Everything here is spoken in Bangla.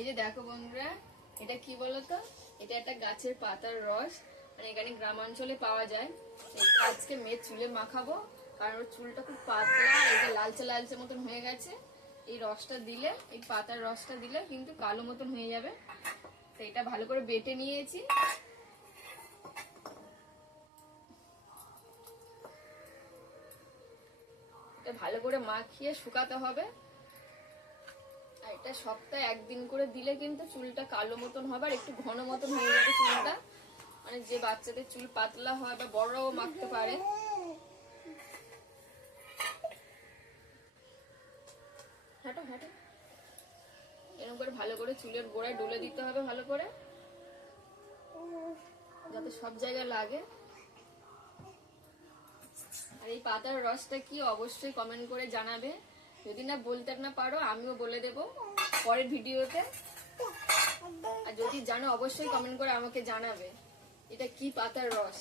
এই যে দেখো বন্ধুরা, এটা কি বলতো, এটা একটা গাছের পাতার রস, মানে এখানে গ্রামাঞ্চলে পাওয়া যায়। এটা আজকে মেয়ের চুলে মাখাবো, কারণ ওর চুলটা খুব পাতলা, এটা লালচে লালচে মতন হয়ে গেছে। এই রসটা দিলে, এই পাতার রসটা দিলে কিন্তু কালো মতন হয়ে যাবে। তো এটা ভালো করে বেটে নিয়েছি। এটা ভালো করে মাখিয়ে শুকাতে হবে। আর এটা সপ্তাহে একদিন করে দিলে কিন্তু চুলটা কালো মতন হবে, আর একটু ঘন মতন হয়ে যাবে চুলটা। মানে যে বাচ্চাদের চুল পাতলা হয় বা বড়রাও মাখতে পারে। হাঁটো হাঁটো। এরকম করে ভালো করে চুলের গোড়ায় ডলে দিতে হবে ভালো করে, যাতে সব জায়গায় লাগে। আর এই পাতার রসটা কি অবশ্যই কমেন্ট করে জানাবে। যদি না বলতে না পারো, আমিও বলে দেব পরের ভিডিওতে। আর যদি জানো অবশ্যই কমেন্ট করে আমাকে জানাবে এটা কি পাতার রস।